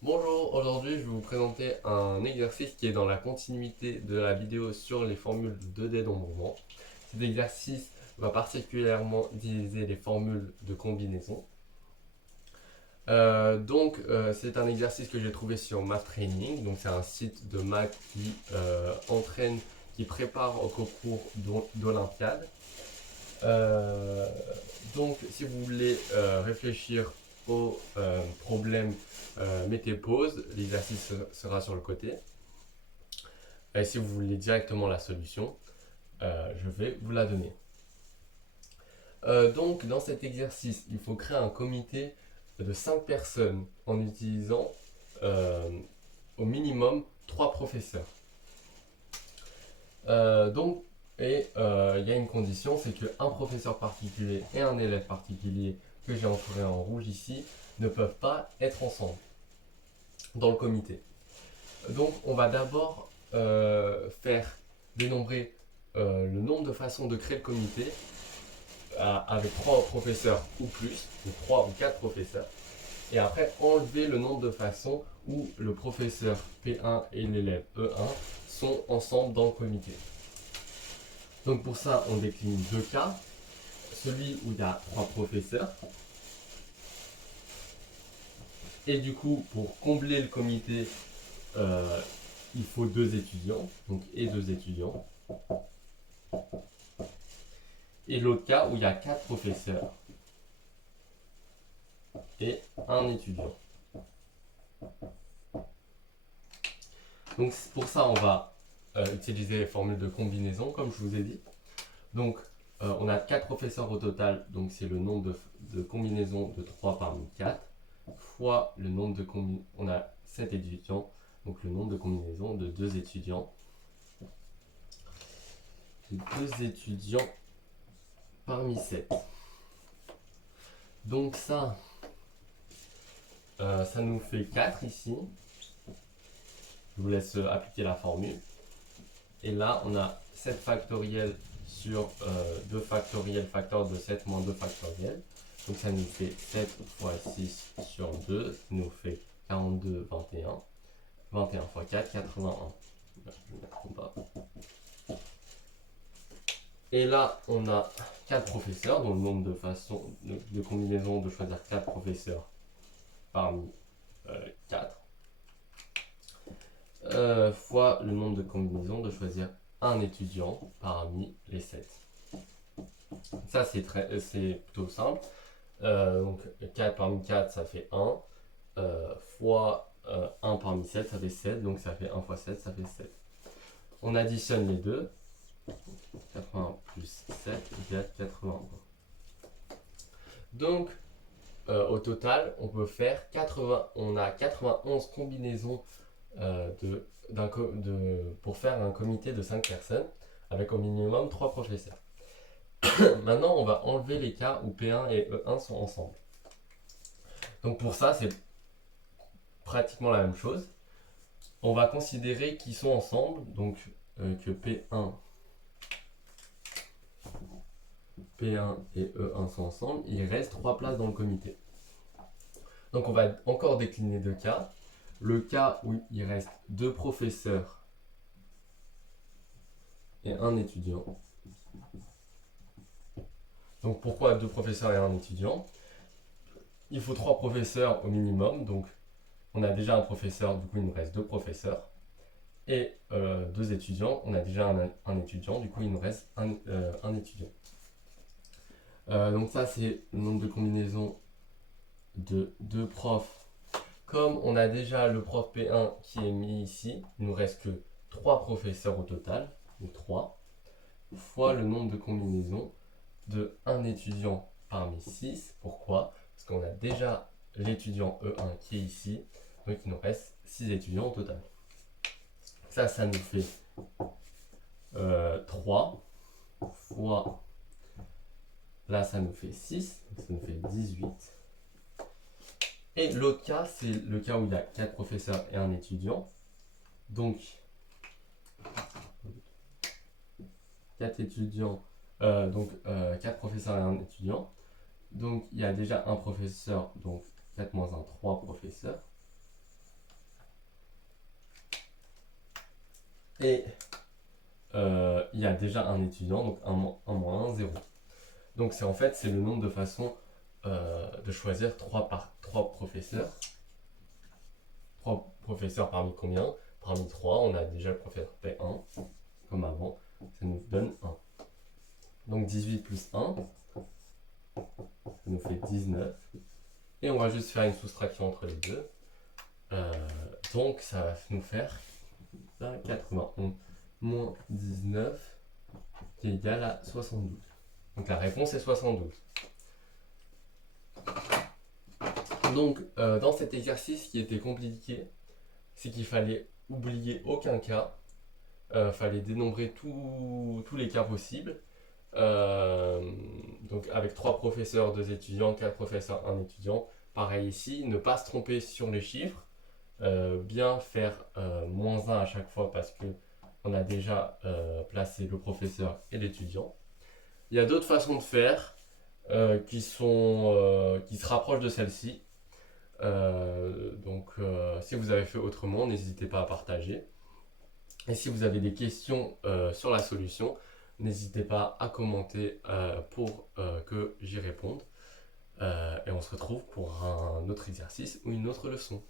Bonjour, aujourd'hui je vais vous présenter un exercice qui est dans la continuité de la vidéo sur les formules de dénombrement. Cet exercice va particulièrement utiliser les formules de combinaison. C'est un exercice que j'ai trouvé sur Math Training, donc c'est un site de maths qui entraîne, qui prépare au concours d'Olympiade. Euh, si vous voulez réfléchir au problème, mettez pause, l'exercice sera sur le côté. Et si vous voulez directement la solution, je vais vous la donner. Dans cet exercice, il faut créer un comité de 5 personnes en utilisant au minimum 3 professeurs. Euh, donc, il y a une condition, c'est qu'un professeur particulier et un élève particulier que j'ai entouré en rouge ici ne peuvent pas être ensemble dans le comité. Donc, on va d'abord faire dénombrer le nombre de façons de créer le comité avec 3 professeurs ou plus, ou 3 ou 4 professeurs. Et après, enlever le nombre de façons où le professeur P1 et l'élève E1 sont ensemble dans le comité. Donc pour ça, on décline deux cas. Celui où il y a 3 professeurs. Et du coup, pour combler le comité, euh, il faut 2 étudiants. Donc et 2 étudiants. Et l'autre cas où il y a 4 professeurs et un étudiant. Donc pour ça, on va utiliser les formules de combinaison, comme je vous ai dit. Donc on a 4 professeurs au total, donc c'est le nombre de combinaisons de 3 parmi 4, fois le nombre de combinaisons, on a 7 étudiants, donc le nombre de combinaisons de 2 étudiants. De 2 étudiants parmi 7. Donc ça nous fait 4 ici. Je vous laisse appliquer la formule. Et là, on a 7 factoriel sur 2 factoriel facteur de 7 moins 2 factoriel. Donc ça nous fait 7 fois 6 sur 2, ça nous fait 42, 21. 21 fois 4, 81. Je vais mettre en bas. Et là, on a 4 professeurs, donc le nombre de façons de combinaisons de choisir 4 professeurs parmi 4. Fois le nombre de combinaisons de choisir un étudiant parmi les 7. Ça, c'est plutôt simple. Donc 4 parmi 4, ça fait 1. Fois 1 parmi 7, ça fait 7. Donc ça fait 1 fois 7, ça fait 7. On additionne les deux. 80 plus 7 égale 81. Donc au total, on peut faire 80, on a 91 combinaisons pour faire un comité de 5 personnes avec au minimum 3 professeurs. Maintenant, on va enlever les cas où P1 et E1 sont ensemble. Donc pour ça, c'est pratiquement la même chose. On va considérer qu'ils sont ensemble, donc que P1 et E1 sont ensemble. Il reste 3 places dans le comité. Donc on va encore décliner deux cas. Le cas où il reste 2 professeurs et un étudiant. Donc pourquoi 2 professeurs et un étudiant? Il faut 3 professeurs au minimum, donc on a déjà un professeur, du coup il nous reste 2 professeurs. Et 2 étudiants, on a déjà un étudiant, du coup il nous reste un étudiant. Donc ça c'est le nombre de combinaisons de 2 profs. Comme on a déjà le prof P1 qui est mis ici, il nous reste que 3 professeurs au total, donc 3, fois le nombre de combinaisons de 1 étudiant parmi 6. Pourquoi? Parce qu'on a déjà l'étudiant E1 qui est ici, donc il nous reste 6 étudiants au total. Ça nous fait 3 fois, là ça nous fait 6, donc ça nous fait 18. Et l'autre cas, c'est le cas où il y a 4 professeurs et un étudiant. Donc 4 étudiants, 4 professeurs et un étudiant. Donc il y a déjà un professeur, donc 4 moins 1, 3 professeurs. Et il y a déjà un étudiant, donc 1 moins 1, 0. Donc c'est en fait c'est le nombre de façons de choisir 3 professeurs. 3 professeurs parmi combien? Parmi 3, on a déjà le professeur P1, comme avant, ça nous donne 1. Donc 18 plus 1, ça nous fait 19. Et on va juste faire une soustraction entre les deux. Donc ça va nous faire 91 moins 19 qui est égal à 72. Donc la réponse est 72. Donc dans cet exercice, ce qui était compliqué, c'est qu'il fallait oublier aucun cas. Fallait dénombrer tous les cas possibles. Donc avec 3 professeurs, 2 étudiants, 4 professeurs, 1 étudiant. Pareil ici, ne pas se tromper sur les chiffres. Bien faire moins 1 à chaque fois parce que on a déjà placé le professeur et l'étudiant. Il y a d'autres façons de faire qui se rapprochent de celle-ci. Donc si vous avez fait autrement, n'hésitez pas à partager. Et si vous avez des questions sur la solution, n'hésitez pas à commenter pour que j'y réponde. Et on se retrouve pour un autre exercice ou une autre leçon.